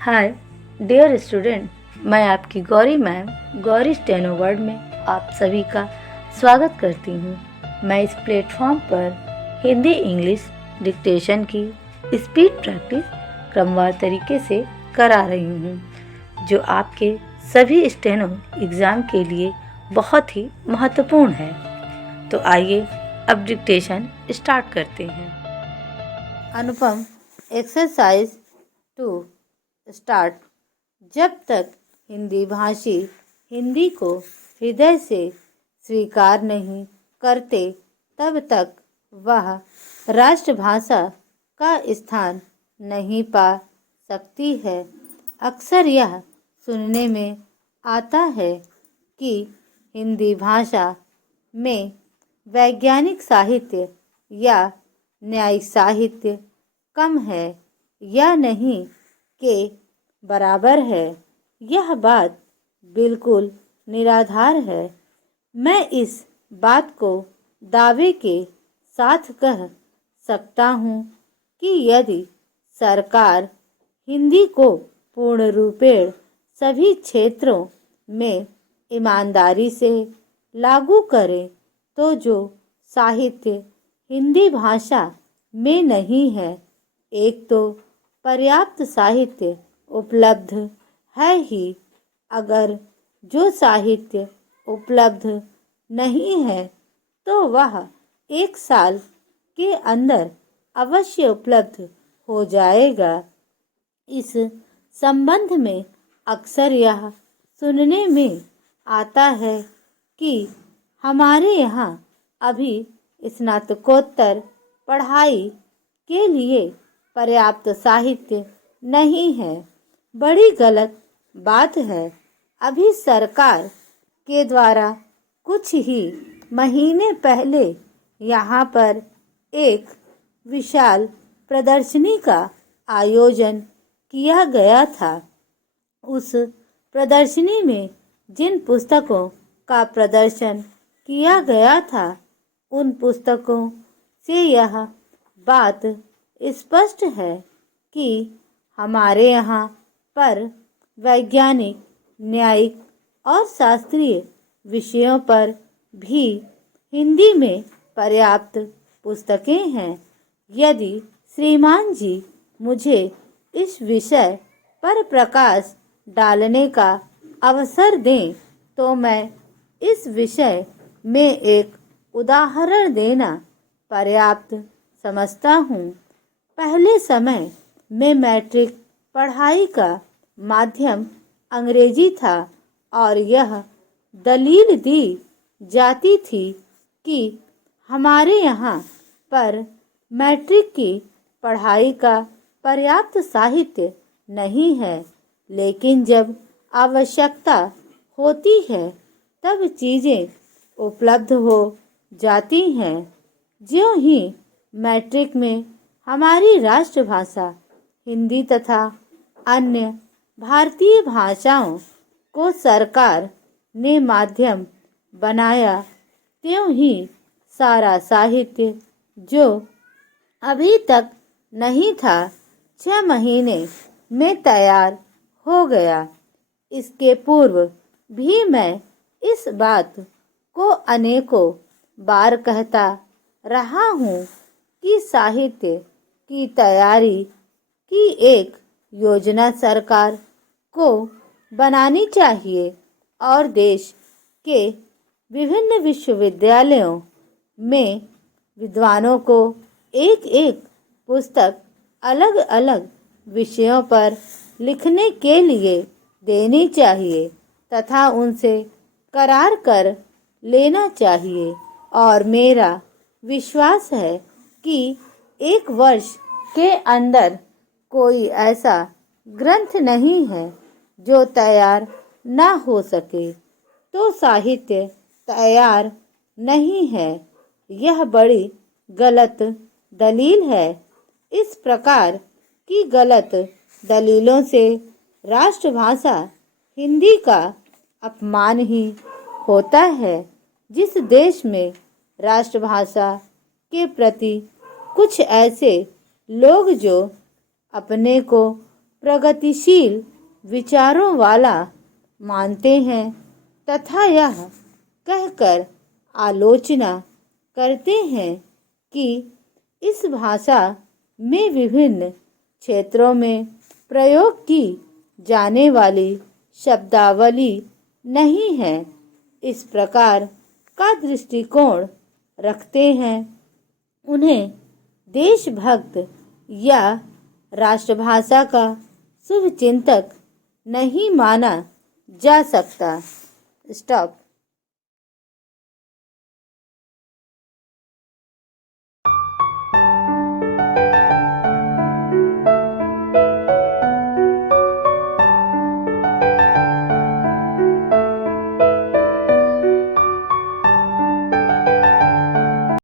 Hi dear student, मैं आपकी Gauri ma'am Gauri steno word में आप सभी का स्वागत करती हूँ। मैं इस प्लेटफॉर्म पर हिंदी इंग्लिश डिक्टेशन की स्पीड प्रैक्टिस क्रमवार तरीके से करा रही हूँ, जो आपके सभी स्टेनो एग्ज़ाम के लिए बहुत ही महत्वपूर्ण है। तो आइए अब डिक्टेशन स्टार्ट करते हैं। अनुपम, एक्सरसाइज 2 स्टार्ट। जब तक हिंदी भाषी हिंदी को हृदय से स्वीकार नहीं करते, तब तक वह राष्ट्रभाषा का स्थान नहीं पा सकती है। अक्सर यह सुनने में आता है कि हिंदी भाषा में वैज्ञानिक साहित्य या न्यायिक साहित्य कम है या नहीं के बराबर है। यह बात बिल्कुल निराधार है। मैं इस बात को दावे के साथ कह सकता हूँ कि यदि सरकार हिंदी को पूर्ण रूपेण सभी क्षेत्रों में ईमानदारी से लागू करे, तो जो साहित्य हिंदी भाषा में नहीं है, एक तो पर्याप्त साहित्य उपलब्ध है ही, अगर जो साहित्य उपलब्ध नहीं है तो वह 1 साल के अंदर अवश्य उपलब्ध हो जाएगा। इस संबंध में अक्सर यह सुनने में आता है कि हमारे यहाँ अभी स्नातकोत्तर पढ़ाई के लिए पर्याप्त साहित्य नहीं है। बड़ी गलत बात है। अभी सरकार के द्वारा कुछ ही महीने पहले यहाँ पर एक विशाल प्रदर्शनी का आयोजन किया गया था। उस प्रदर्शनी में जिन पुस्तकों का प्रदर्शन किया गया था, उन पुस्तकों से यह बात स्पष्ट है कि हमारे यहाँ पर वैज्ञानिक, न्यायिक और शास्त्रीय विषयों पर भी हिंदी में पर्याप्त पुस्तकें हैं। यदि श्रीमान जी मुझे इस विषय पर प्रकाश डालने का अवसर दें, तो मैं इस विषय में एक उदाहरण देना पर्याप्त समझता हूँ। पहले समय में मैट्रिक पढ़ाई का माध्यम अंग्रेजी था और यह दलील दी जाती थी कि हमारे यहाँ पर मैट्रिक की पढ़ाई का पर्याप्त साहित्य नहीं है। लेकिन जब आवश्यकता होती है तब चीज़ें उपलब्ध हो जाती हैं। ज्यों ही मैट्रिक में हमारी राष्ट्रभाषा हिंदी तथा अन्य भारतीय भाषाओं को सरकार ने माध्यम बनाया, त्यों ही सारा साहित्य जो अभी तक नहीं था 6 महीने में तैयार हो गया। इसके पूर्व भी मैं इस बात को अनेकों बार कहता रहा हूँ कि साहित्य की तैयारी की एक योजना सरकार को बनानी चाहिए और देश के विभिन्न विश्वविद्यालयों में विद्वानों को एक एक पुस्तक अलग अलग विषयों पर लिखने के लिए देनी चाहिए तथा उनसे करार कर लेना चाहिए। और मेरा विश्वास है कि 1 वर्ष के अंदर कोई ऐसा ग्रंथ नहीं है जो तैयार ना हो सके। तो साहित्य तैयार नहीं है, यह बड़ी गलत दलील है। इस प्रकार की गलत दलीलों से राष्ट्रभाषा हिंदी का अपमान ही होता है। जिस देश में राष्ट्रभाषा के प्रति कुछ ऐसे लोग जो अपने को प्रगतिशील विचारों वाला मानते हैं तथा यह कहकर आलोचना करते हैं कि इस भाषा में विभिन्न क्षेत्रों में प्रयोग की जाने वाली शब्दावली नहीं है। इस प्रकार का दृष्टिकोण रखते हैं उन्हें देशभक्त या राष्ट्रभाषा का शुभचिंतक नहीं माना जा सकता। स्टॉप।